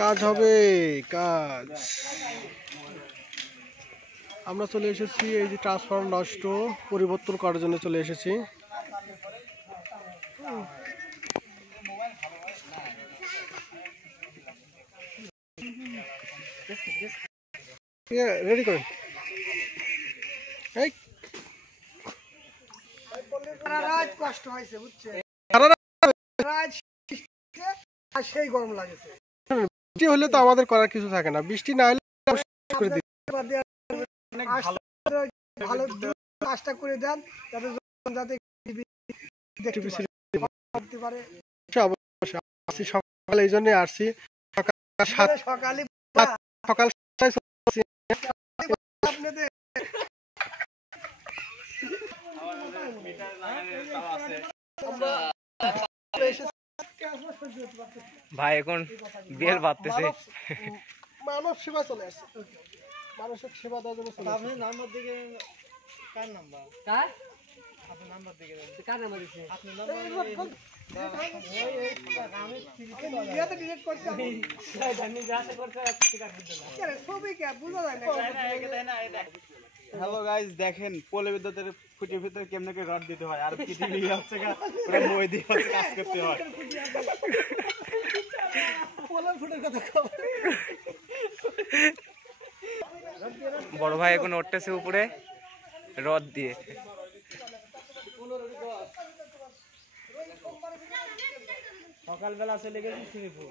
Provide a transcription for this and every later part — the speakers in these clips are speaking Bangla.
কাজ হবে কাজ। আমরা চলে এসেছি এই যে ট্রান্সফর্মার নষ্ট পরিবর্তন করার জন্য চলে এসেছি। রেডি করেন। কষ্ট হয়েছে বুঝছে, সেই গরম লাগেছে। বৃষ্টি হলে তো আমাদের করার কিছু থাকে না, বৃষ্টি না হলে ভালো কাজটা করে দেন যাতে সকালে এই জন্য আসছি। সকালে সকাল ভাই এখন বিয়ের ভাবতেছে মানব সেবা চলে আসছে, মানুষের সেবা দেওয়ার জন্য চলে আসছে। নাম্বার দিকে কার নাম্বার? কার? আপনার নাম্বার দিকে কার নাম্বার দিছে? আপনার নাম্বার আমি ইয়াতে ডিলিট করতে আমি জানি যা আছে করতে ঠিক আছে না ছবি কে বুঝা যায় না। হ্যালো গাইস, দেখেন পোলে বিদ্যুতের ফুটির ভিতরে কেমনে করে রড দিতে হয় আর পৃথিবী হচ্ছে পুরো মই দিয়ে কাজ করতে হয়। পোলে ফুটের কথা কও। বড় ভাই এখন উঠতেছে উপরে রড দিয়ে। সকালবেলা চলে গেছি শ্রীপুর।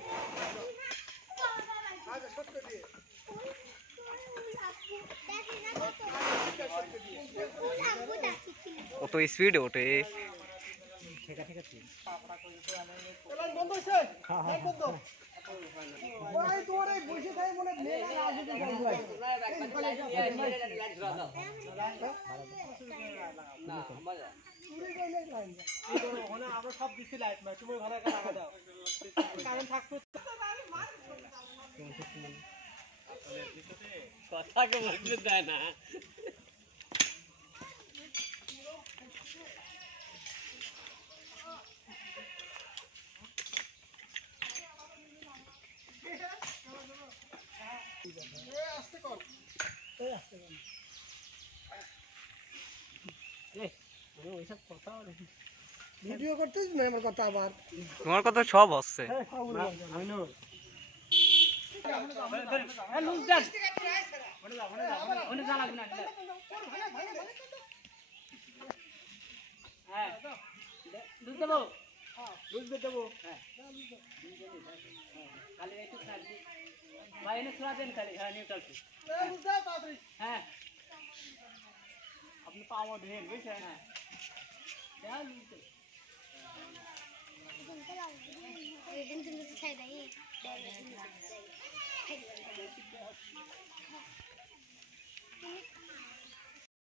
কত স্পিডে ওঠে। বন্ধ হইছে? হ্যাঁ বন্ধ। ওই তোর এই বসে থাকে মনে নেই আসে তো গাড়ি হয়। না আমরা চুরি কইলে লাইন যা। ওখানে আমরা সব দিছি লাইট না, তুমি ঘরে লাগা দাও। কারেন্ট থাকবে কথাকে বলতে দেয় না। ভিডিও করতেছ না আমার কথা আবার তোমার কথা সব হচ্ছে। আপনি পাওয়া ধেন বুঝছেন? হ্যাঁ